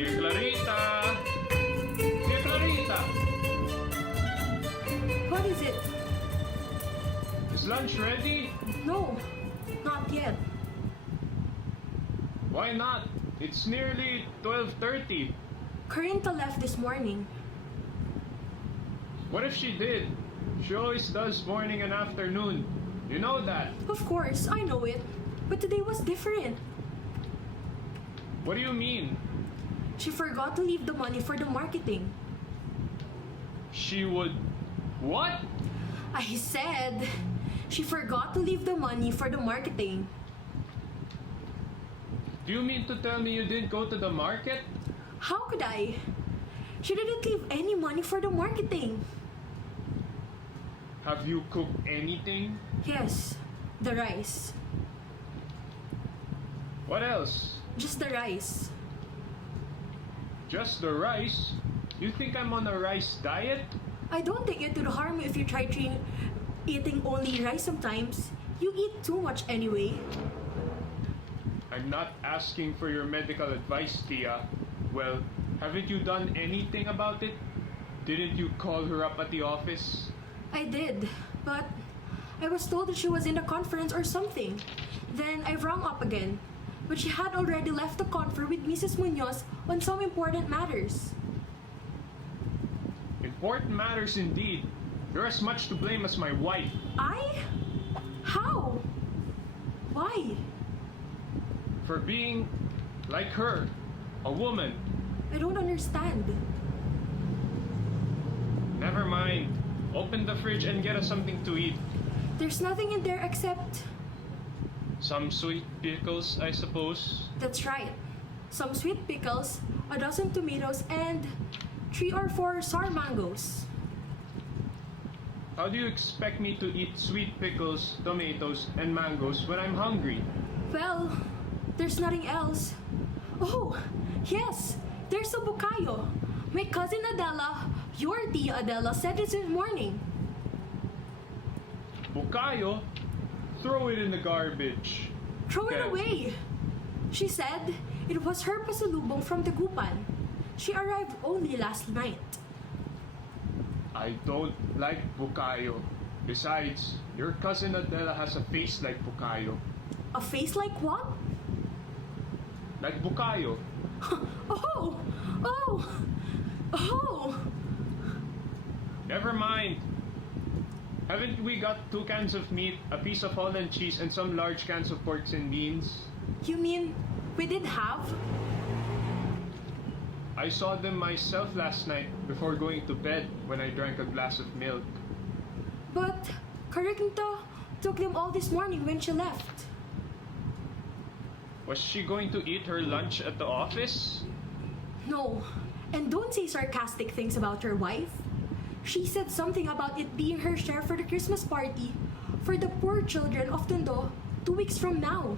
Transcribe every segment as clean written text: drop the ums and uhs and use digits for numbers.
Dear Clarita! Dear Clarita! What is it? Is lunch ready? No, not yet. Why not? It's nearly 12:30. Corinta left this morning. What if she did? She always does morning and afternoon. You know that. Of course, I know it. But today was different. What do you mean? She forgot to leave the money for the marketing. She would... What? I said she forgot to leave the money for the marketing. Do you mean to tell me you didn't go to the market? How could I? She didn't leave any money for the marketing. Have you cooked anything? Yes, the rice. What else? Just the rice. Just the rice? You think I'm on a rice diet? I don't think it would harm you if you try eating only rice sometimes. You eat too much anyway. I'm not asking for your medical advice, Tia. Well, haven't you done anything about it? Didn't you call her up at the office? I did, but I was told that she was in a conference or something. Then I rang up again, but she had already left the confer with Mrs. Munoz on some important matters. Important matters indeed. You're as much to blame as my wife. I? How? Why? For being like her, a woman. I don't understand. Never mind. Open the fridge and get us something to eat. There's nothing in there except... Some sweet pickles, I suppose. That's right. Some sweet pickles, a dozen tomatoes, and 3 or 4 sour mangoes. How do you expect me to eat sweet pickles, tomatoes, and mangoes when I'm hungry? Well, there's nothing else. Oh, yes, there's a bukayo. My cousin Adela, your tia Adela, said this morning. Bukayo? Throw it in the garbage. Throw it Okay. away. She said it was her pasalubong from the Gupan. She arrived only last night. I don't like bukayo. Besides, your cousin Adela has a face like bukayo. A face like what? Like bukayo. Oh! Oh! Oh! Never mind. Haven't we got 2 cans of meat, a piece of Holland cheese, and some large cans of porks and beans? You mean we did have? I saw them myself last night before going to bed when I drank a glass of milk. But Corinta took them all this morning when she left. Was she going to eat her lunch at the office? No, and don't say sarcastic things about your wife. She said something about it being her share for the Christmas party for the poor children of Tondo 2 weeks from now.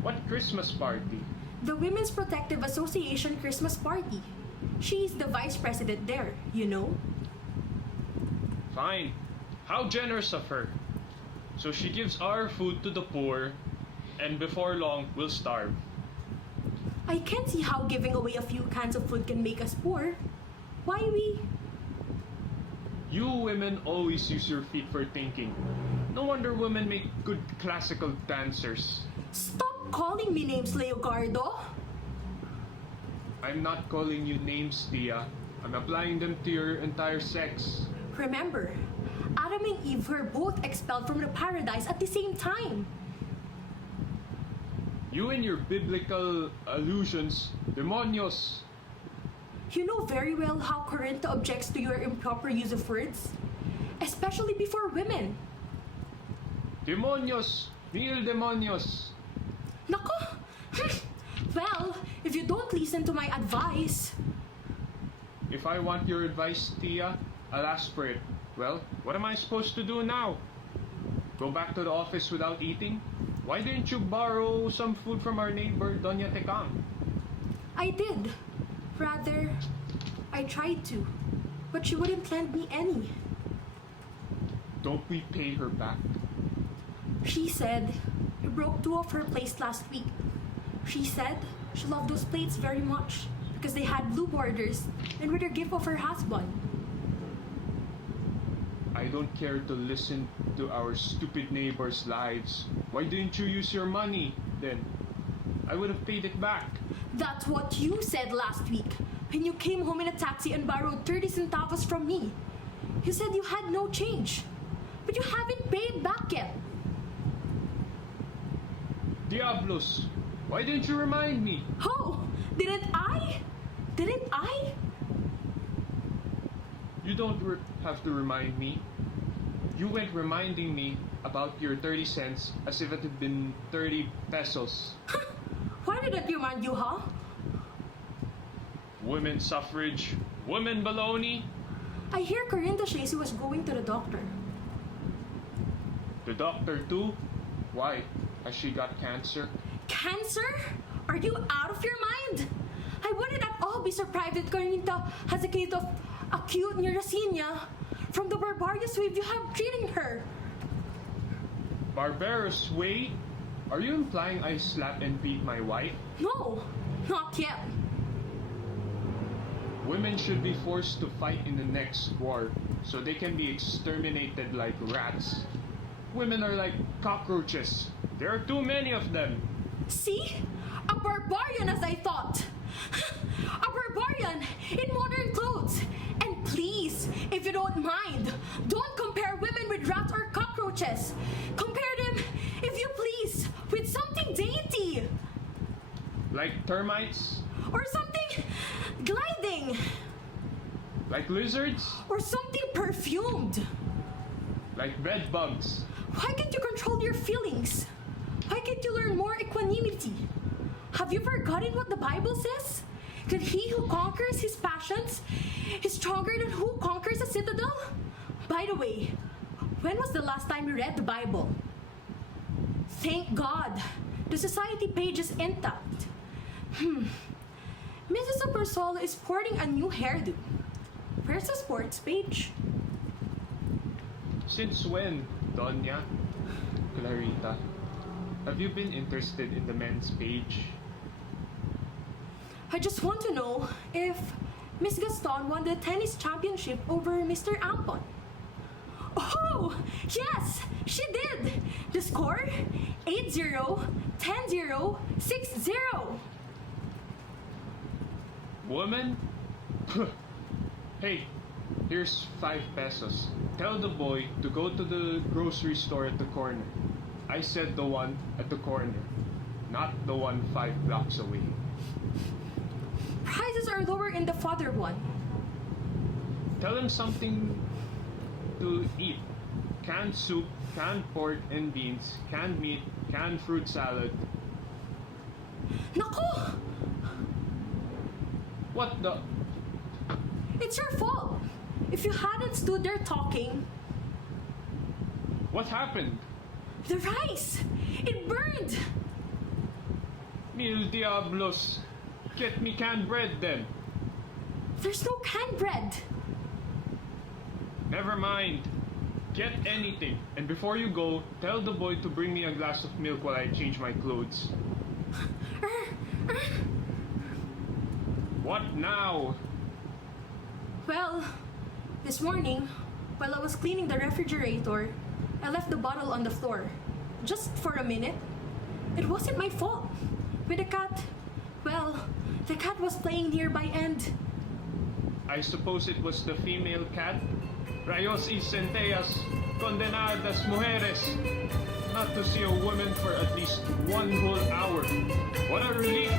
What Christmas party? The Women's Protective Association Christmas party. She's the vice president there, you know? Fine. How generous of her. So she gives our food to the poor, and before long, we'll starve. I can't see how giving away a few cans of food can make us poor. Why we? You women always use your feet for thinking. No wonder women make good classical dancers. Stop calling me names, Leogardo. I'm not calling you names, Tia. I'm applying them to your entire sex. Remember, Adam and Eve were both expelled from the paradise at the same time. You and your biblical allusions, demonios. You know very well how Corinta objects to your improper use of words, especially before women. Demonios! Real demonios! Nako! Well, if you don't listen to my advice... If I want your advice, Tia, I'll ask for it. Well, what am I supposed to do now? Go back to the office without eating? Why didn't you borrow some food from our neighbor, Doña Tecam? I did. Rather, I tried to, but she wouldn't lend me any. Don't we pay her back? She said we broke 2 of her plates last week. She said She loved those plates very much because they had blue borders and were the gift of her husband. I don't care to listen to our stupid neighbors' lies. Why didn't you use your money then? I would have paid it back. That's what you said last week when you came home in a taxi and borrowed 30 centavos from me. You said you had no change, but you haven't paid back yet. Diablos! Why didn't you remind me? Oh, didn't I? Didn't I? You don't have to remind me. You went reminding me about your 30 cents as if it had been 30 pesos. Why did it remind you, huh? Women suffrage, women baloney. I hear Corinda says he was going to the doctor. The doctor too? Why? Has she got cancer? Cancer? Are you out of your mind? I wouldn't at all be surprised that Corinda has a case of acute neurasthenia from the barbarous way you have treating her. Barbarous way? Are you implying I slap and beat my wife? No, not yet. Women should be forced to fight in the next war so they can be exterminated like rats. Women are like cockroaches. There are too many of them. See? A barbarian as I thought. A barbarian in modern clothes. And please, if you don't mind, don't compare women with rats or cockroaches. Compare them, if you please, with something dainty. Like termites? Or something gliding. Like lizards? Or something perfumed. Like bed bugs? Why can't you control your feelings? Why can't you learn more equanimity? Have you forgotten what the Bible says? That he who conquers his passions is stronger than who conquers a citadel? By the way, when was the last time you read the Bible? Thank God, the society page is intact. Mrs. Supersolo is sporting a new hairdo. Where's the sports page? Since when, Doña Clarita? Have you been interested in the men's page? I just want to know if Miss Gaston won the tennis championship over Mr. Ampon. Oh, yes, she did. The score, 8-0, 10-0, 6-0. Woman? Hey, here's 5 pesos. Tell the boy to go to the grocery store at the corner. I said the one at the corner, not the one 5 blocks away. Prices are lower in the father one. Tell him something to eat. Canned soup, canned pork and beans, canned meat, canned fruit salad. Naku! What the? It's your fault. If you hadn't stood there talking. What happened? The rice! It burned! Mil diablos! Get me canned bread then. There's no canned bread. Never mind. Get anything. And before you go, tell the boy to bring me a glass of milk while I change my clothes. What now? Well, this morning, while I was cleaning the refrigerator, I left the bottle on the floor. Just for a minute. It wasn't my fault. With the cat, well, the cat was playing nearby and... I suppose it was the female cat? Rayos y centellas, condenadas mujeres. Not to see a woman for at least 1 whole hour. What a relief